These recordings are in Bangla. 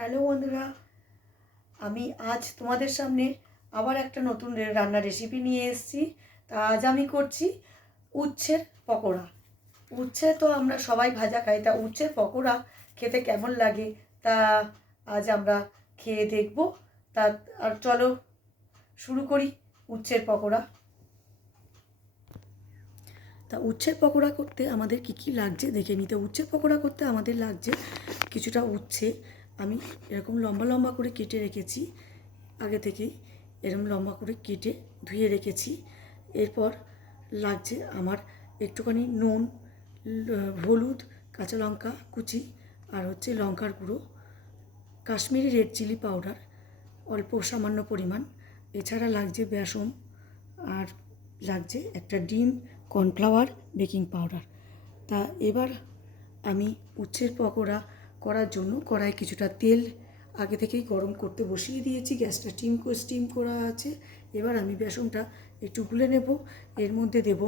হ্যালো বন্ধুরা, আমি আজ তোমাদের সামনে আবার একটা নতুন রান্নার রেসিপি নিয়ে এসেছি। তা আজ আমি করছি উচ্ছের পকোড়া। উচ্ছে তো আমরা সবাই ভাজা খাই, তা উচ্ছের পকোড়া খেতে কেমন লাগে তা আজ আমরা খেয়ে দেখব। তা আর চলো শুরু করি উচ্ছের পকোড়া। তা উচ্ছের পকোড়া করতে আমাদের কি কি লাগছে দেখে নিতে। উচ্ছের পকোড়া করতে আমাদের লাগছে কিছুটা উচ্ছে আমি এরকম লম্বা লম্বা করে কেটে রেখেছি, আগে থেকেই এরকম লম্বা করে কেটে ধুয়ে রেখেছি। এরপর লাগছে আমার একটুখানি নুন, হলুদ, কাঁচা লঙ্কা কুচি, আর হচ্ছে লঙ্কার গুঁড়ো, কাশ্মীরি রেড চিলি পাউডার অল্প সামান্য পরিমাণ। এছাড়া লাগছে বেসন, আর লাগছে একটা ডিম, কর্নফ্লাওয়ার, বেকিং পাউডার। তা এবার আমি উচ্ছের পকোড়া করার জন্য কড়াই কিছুটা তেল আগে থেকেই গরম করতে বসিয়ে দিয়েছি, গ্যাসটা স্টিম করা আছে। এবার আমি বেসনটা একটু গুলে নেব, এর মধ্যে দেব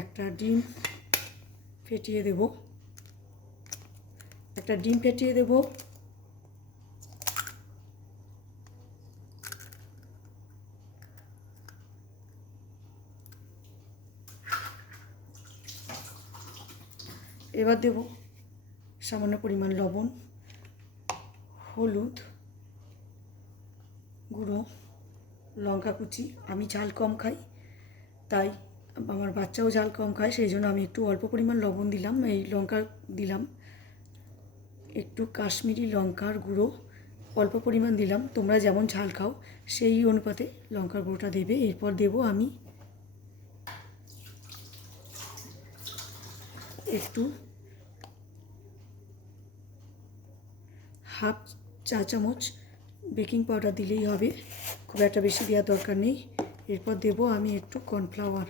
একটা ডিম ফেটিয়ে দেব, এবার দেব সামান্য পরিমাণ লবণ, হলুদ গুঁড়ো, লঙ্কা কুচি। আমি ঝাল কম খাই, তাই আমার বাচ্চাও ঝাল কম খায়, সেই জন্য আমি একটু অল্প পরিমাণ লবণ দিলাম, এই লঙ্কা দিলাম। একটু কাশ্মীরি লঙ্কার গুঁড়ো অল্প পরিমাণ দিলাম, তোমরা যেমন ঝাল খাও সেই অনুপাতে লঙ্কার গুঁড়োটা দেবে। এরপর দেব আমি একটু হাফ চা চামচ বেকিং পাউডার দিলেই হবে, খুব একটা বেশি দেওয়ার দরকার নেই। এরপর দেব আমি একটু কর্নফ্লাওয়ার,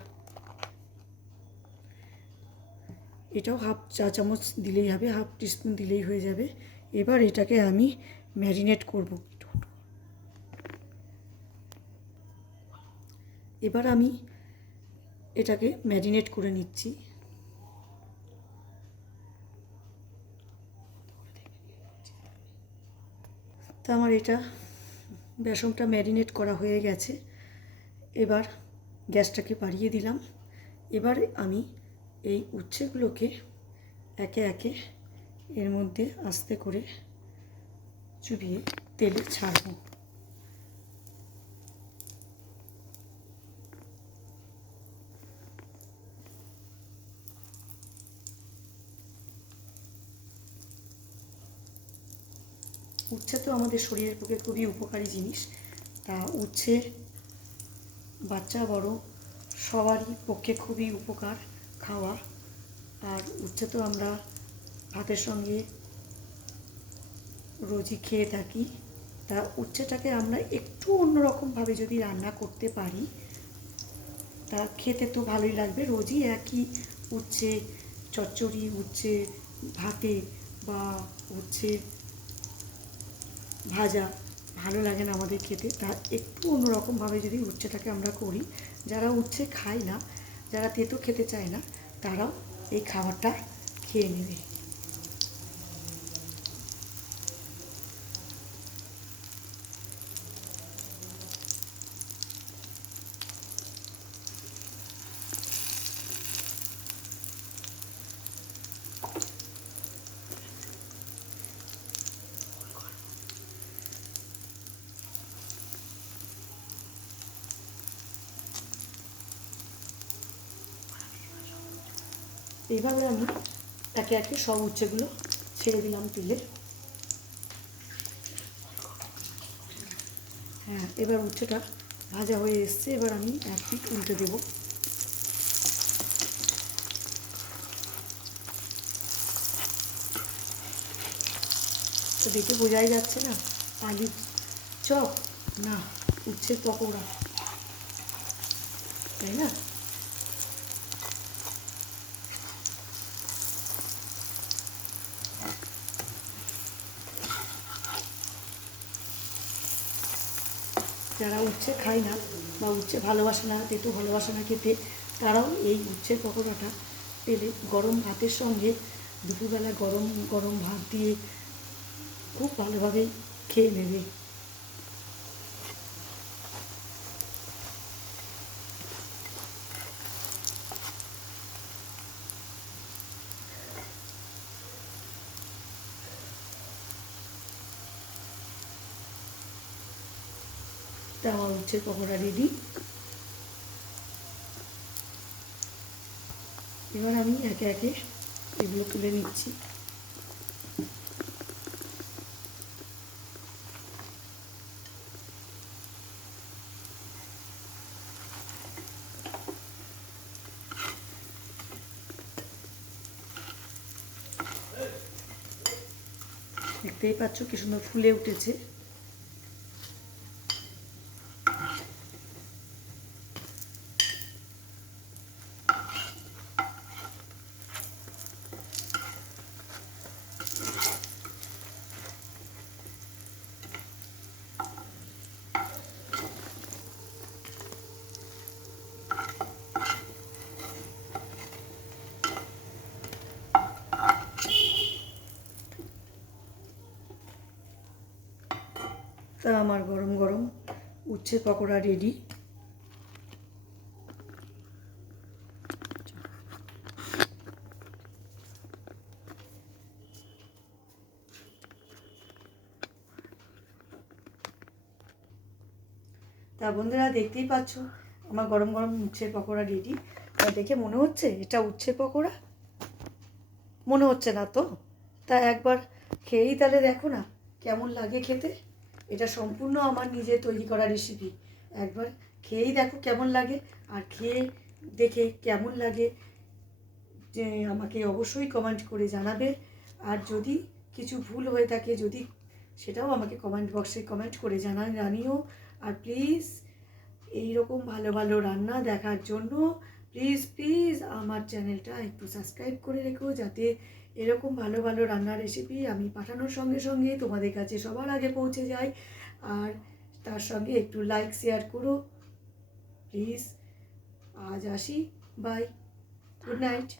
এটাও হাফ চা চামচ দিলেই হবে, হাফ টিস্পুন দিলেই হয়ে যাবে। এবার এটাকে আমি ম্যারিনেট করব। এবার আমি এটাকে ম্যারিনেট করে নিচ্ছি। তা আমার এটা বেসনটা ম্যারিনেট করা হয়ে গেছে। এবার গ্যাসটাকে বাড়িয়ে দিলাম। এবার আমি এই উচ্ছেগুলোকে একে একে এর মধ্যে আস্তে করে চুবিয়ে তেলে ছাড়ব। উচ্ছে তো আমাদের শরীরের পক্ষে খুবই উপকারী জিনিস। তা উচ্ছে বাচ্চা বড় সবারই পক্ষে খুবই উপকার খাওয়া। আর উচ্ছে তো আমরা ভাতের সঙ্গে রোজই খেয়ে থাকি। তা উচ্ছেটাকে আমরা একটু অন্যরকমভাবে যদি রান্না করতে পারি তা খেতে তো ভালোই লাগবে। রোজই একই উচ্ছে চচ্চড়ি, উচ্ছে ভাতে বা উচ্ছে ভাজা ভালো লাগে না আমাদের খেতে। তা একটু অন্যরকমভাবে যদি উচ্ছেটাকে আমরা করি, যারা উচ্ছে খায় না, যারা তেতো খেতে চায় না, তারাও এই খাবারটা খেয়ে নেবে। এইভাবে আমি একে একে সব উচ্ছেগুলো ছেড়ে দিলাম তেলে। হ্যাঁ, এবার উচ্ছেটা ভাজা হয়ে এসছে। এবার আমি এক পিঠ উল্টে দেবো। তো দেখে বোঝাই যাচ্ছে না আলুর চপ না উচ্ছের পকোড়া, তাই না? যারা উচ্ছে খায় না বা উচ্ছে ভালোবাসে না, তেতো ভালোবাসে না খেতে, তারাও এই উচ্ছের পকোড়াটা পেলে গরম ভাতের সঙ্গে দুপুরবেলা গরম গরম ভাত দিয়ে খুব ভালোভাবেই খেয়ে নেবে। তা আমার উচ্ছের পকোড়া রেডি। এবার আমি একে একে এগুলো তুলে নিচ্ছি। দেখতেই পাচ্ছ কি সুন্দর ফুলে উঠেছে। তা আমার গরম গরম উচ্ছে পকোড়া রেডি। তা বন্ধুরা দেখতেই পাচ্ছ আমার গরম গরম উচ্ছের পকোড়া রেডি। তা দেখে মনে হচ্ছে এটা উচ্ছের পকোড়া? মনে হচ্ছে না তো? তা একবার খেয়েই তাহলে দেখো না কেমন লাগে খেতে। এটা সম্পূর্ণ আমার নিজে তৈরি করা রেসিপি। একবার খেয়েই দেখো কেমন লাগে, আর খেয়ে দেখে কেমন লাগে যে আমাকে অবশ্যই কমেন্ট করে জানাবে। আর যদি কিছু ভুল হয়ে থাকে, যদি সেটাও আমাকে কমেন্ট বক্সে কমেন্ট করে জানিও। আর প্লিজ এইরকম ভালো ভালো রান্না দেখার জন্য প্লিজ প্লিজ আমার চ্যানেলটা একটু সাবস্ক্রাইব করে রেখো, যাতে এরকম ভালো ভালো রান্নার রেসিপি আমি পাঠানোর সঙ্গে সঙ্গে তোমাদের কাছে সবার আগে পৌঁছে যায়। আর তার সঙ্গে একটু লাইক শেয়ার করো প্লিজ। আজ আসি, বাই, গুড নাইট।